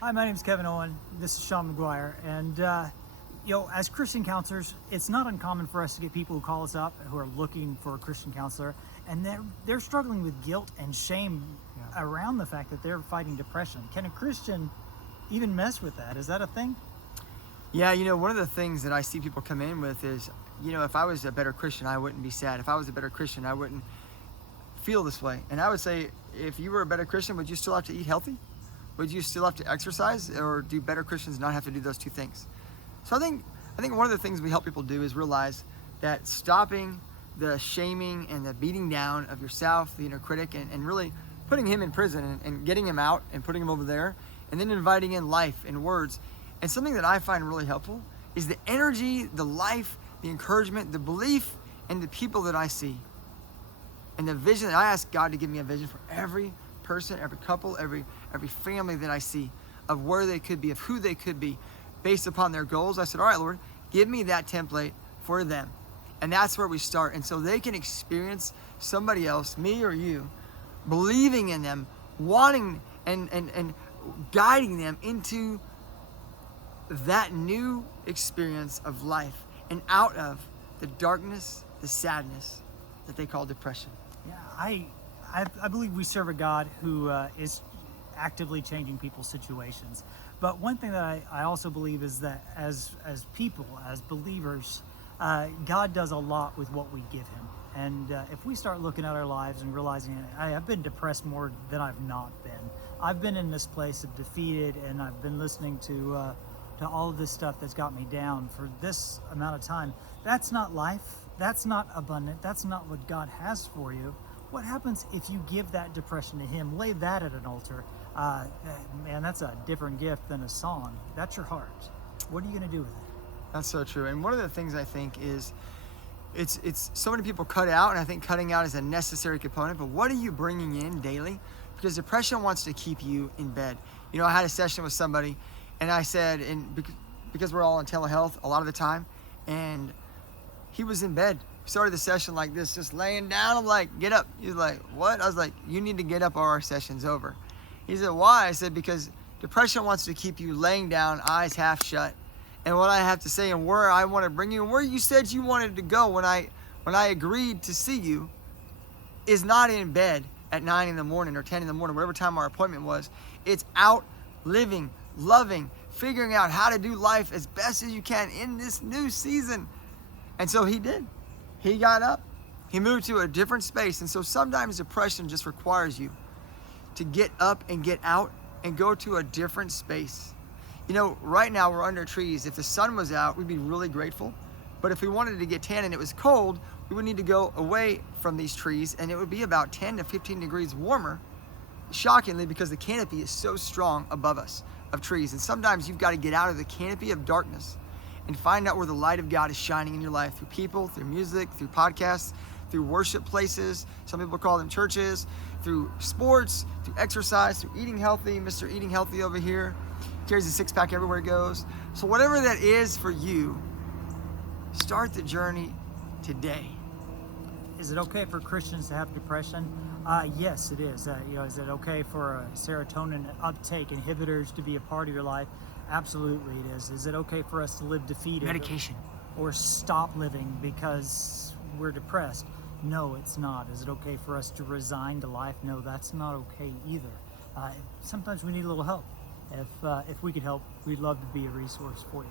Hi, my name is Kevon Owen. This is Shawn Maguire. And, as Christian counselors, it's not uncommon for us to get people who call us up who are looking for a Christian counselor, and they're struggling with guilt and shame around the fact that they're fighting depression. Can a Christian even mess with that? Is that a thing? Yeah, one of the things that I see people come in with is, if I was a better Christian, I wouldn't be sad. If I was a better Christian, I wouldn't feel this way. And I would say, if you were a better Christian, would you still have to eat healthy? Would you still have to exercise? Or do better Christians not have to do those two things? So I think one of the things we help people do is realize that stopping the shaming and the beating down of yourself, the inner critic, and really putting him in prison and getting him out and putting him over there, and then inviting in life and words. And something that I find really helpful is the energy, the life, the encouragement, the belief, and the people that I see. And the vision that I ask God to give me a vision for every person, every couple, every family that I see, of where they could be, of who they could be, based upon their goals. I said, all right, Lord, give me that template for them. And that's where we start. And so they can experience somebody else, me or you, believing in them, wanting and guiding them into that new experience of life and out of the darkness, the sadness that they call depression. Yeah, I believe we serve a God who is actively changing people's situations. But one thing that I also believe is that as people, as believers, God does a lot with what we give him. And if we start looking at our lives and realizing, I've been depressed more than I've not been. I've been in this place of defeated, and I've been listening to all of this stuff that's got me down for this amount of time. That's not life. That's not abundant. That's not what God has for you. What happens if you give that depression to him, lay that at an altar? Man, that's a different gift than a song. That's your heart. What are you going to do with it? That's so true. And one of the things I think is it's so many people cut out, and I think cutting out is a necessary component, but what are you bringing in daily? Because depression wants to keep you in bed. I had a session with somebody, and I said, because we're all in telehealth a lot of the time, and he was in bed. Started the session like this, just laying down. I'm like, get up. He's like, what? I was like, you need to get up or our session's over. He said, why? I said, because depression wants to keep you laying down, eyes half shut. And what I have to say and where I want to bring you and where you said you wanted to go when I agreed to see you is not in bed at 9 in the morning or 10 in the morning, whatever time our appointment was. It's out living, loving, figuring out how to do life as best as you can in this new season. And so he did. He got up. He moved to a different space. And so sometimes depression just requires you to get up and get out and go to a different space. Right now we're under trees. If the sun was out, we'd be really grateful. But if we wanted to get tan and it was cold, we would need to go away from these trees, and it would be about 10 to 15 degrees warmer, shockingly, because the canopy is so strong above us of trees. And sometimes you've got to get out of the canopy of darkness and find out where the light of God is shining in your life through people, through music, through podcasts, through worship places. Some people call them churches, through sports, through exercise, through eating healthy. Mr. Eating Healthy over here carries a six-pack everywhere he goes. So whatever that is for you, start the journey today. Is it okay for Christians to have depression? Yes, it is. Is it okay for serotonin uptake inhibitors to be a part of your life? Absolutely it is. Is it okay for us to live defeated? Medication. Or stop living because we're depressed? No, it's not. Is it okay for us to resign to life? No, that's not okay either. Sometimes we need a little help. If we could help, we'd love to be a resource for you.